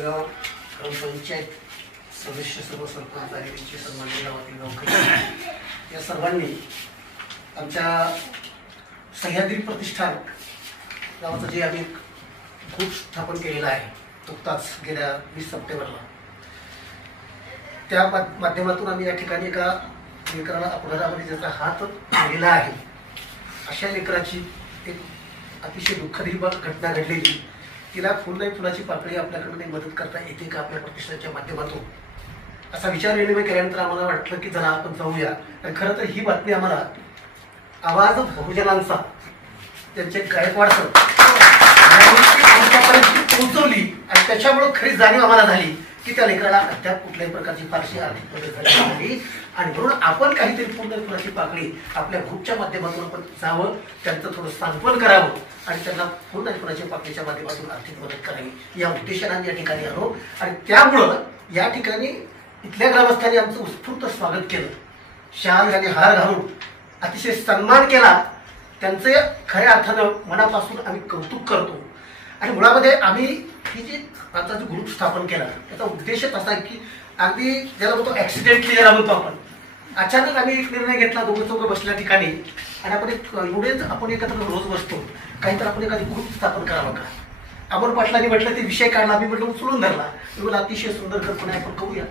वाटलगाव ग्रामपंचायत सदस्य सर्व सरपंच आणि त्यांचे सन्माननीय गावातील गावकरी या सर्वांनी आमच्या सह्याद्री प्रतिष्ठान गावाचं जे आम्ही ग्रुप स्थापन केलेला आहे नुकताच गेल्या 20 सप्टेंबरला त्या माध्यमातून आम्ही या ठिकाणी एका लेकराला अपघातामध्ये ज्याचा हात गेलेला आहे अशा लेकराची एक अतिशय दुःखद घटना घडलेली, तिला फुल नाही फुलाची पाकळी आपल्याकडे मदत करता येते का आपल्या प्रतिष्ठानच्या माध्यमातून असा विचार विनिमय केल्यानंतर आम्हाला वाटलं की जरा आपण जाऊया. आणि खरं तर ही बातमी आम्हाला आवाज बहुजनांचा त्यांचे गायकवाड सर आमच्यापर्यंत पोहोचवली आणि त्याच्यामुळे खरी जाणीव आम्हाला झाली की त्या लेकराला अद्याप कुठल्याही प्रकारची फारशी आर्थिक मदत झाली नाही आणि म्हणून आपण काहीतरी पूर्ण फुलाची पाकळी आपल्या ग्रुपच्या माध्यमातून आपण जावं, त्यांचं थोडं सांत्वन करावं आणि त्यांना पूर्ण फुलाच्या पाकळीच्या माध्यमातून आर्थिक मदत करावी या उद्देशाने या ठिकाणी आलो. आणि त्यामुळं या ठिकाणी इथल्या ग्रामस्थांनी आमचं उत्स्फूर्त स्वागत केलं, शाल आणि हार घालून अतिशय सन्मान केला. त्यांचे खऱ्या अर्थानं मनापासून आम्ही कौतुक करतो. आणि मुळामध्ये आम्ही ही जी आमचा जो ग्रुप स्थापन केला त्याचा उद्देशच असा आहे की अगदी ज्याला म्हणतो ऍक्सिडेंटली ज्याला म्हणतो आपण अचानक आम्ही एक निर्णय घेतला दोघं चौघं बसल्या ठिकाणी आणि आपण एवढेच आपण एकत्र रोज बसतो काहीतरी आपण एखादी ग्रुप स्थापन करावं का. अमर पाटलांनी म्हटलं ते विषय काढला, मी म्हटलं उचलून धरला, मी म्हटलं अतिशय सुंदर कल्पना आपण करूया.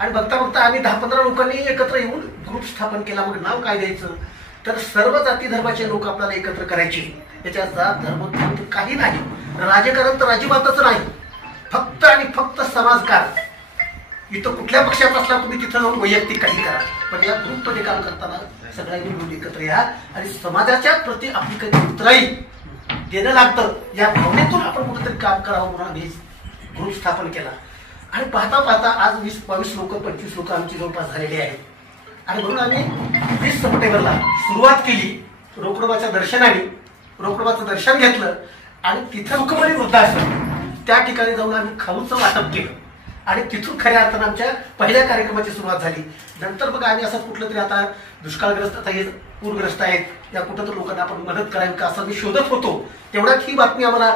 आणि बघता बघता आम्ही 10-15 लोकांनी एकत्र येऊन ग्रुप स्थापन केला. मग नाव काय द्यायचं तर सर्व जाती धर्माचे लोक आपल्याला एकत्र करायचे. त्याच्या जात धर्म काही नाही, राजकारण तर अजिबातच नाही, फक्त आणि फक्त समाजकारण. इथं कुठल्या पक्षात असला तुम्ही तिथं जाऊन वैयक्तिक काही करा, पण या ग्रुपमध्ये काम करताना सगळ्यांनी मिळून एकत्र या आणि समाजाच्या प्रति आपली काही उतराई देणं लागतं या भावनेतून आपण कुठेतरी काम करावं म्हणून आम्ही ग्रुप स्थापन केला. आणि पाहता पाहता आज 20-22 लोक 25 लोक आमची जवळपास झालेली आहेत. आणि म्हणून आम्ही 20 सप्टेंबरला सुरुवात केली रोकडोबाच्या दर्शनाने. रोकडोबाचं दर्शन घेतलं आणि तिथं हुकमणी वृद्धाश्रम त्या ठिकाणी जाऊन आम्ही खाऊचं वाटप केलं आणि तिथून खऱ्या अर्थानं आमच्या पहिल्या कार्यक्रमाची सुरुवात झाली. नंतर बघा आम्ही असं कुठलं तरी आता दुष्काळग्रस्त आहेत, पूरग्रस्त आहेत, या कुठं तर लोकांना आपण मदत करावी का असं मी शोधत होतो. तेवढ्यात ही बातमी आम्हाला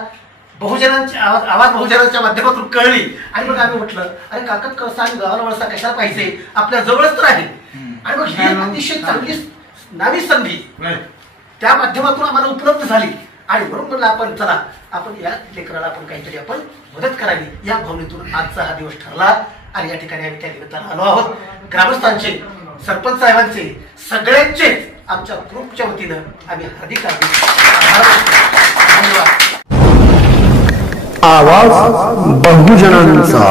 बहुजनांच्या आवाज बहुजनांच्या माध्यमातून कळली. आणि मग आम्ही म्हटलं अरे काकत कळसा आणि गावाला वळसा कशाला पाहिजे, आपल्या जवळच तर आहे. आणि मग ही अतिशय चांगली नावी संधी त्या माध्यमातून आम्हाला उपलब्ध झाली. आणि म्हणून म्हणलं आपण चला आपण या लेकराला आपण काहीतरी आपण मदत करावी या भावनेतून आजचा हा दिवस ठरला. आणि या ठिकाणी आम्ही त्या निमित्तानं आलो आहोत. ग्रामस्थांचे, सरपंच साहेबांचे, सगळ्यांचे आमच्या ग्रुपच्या वतीनं आम्ही हार्दिक धन्यवाद. आवाज बहुजनांचा.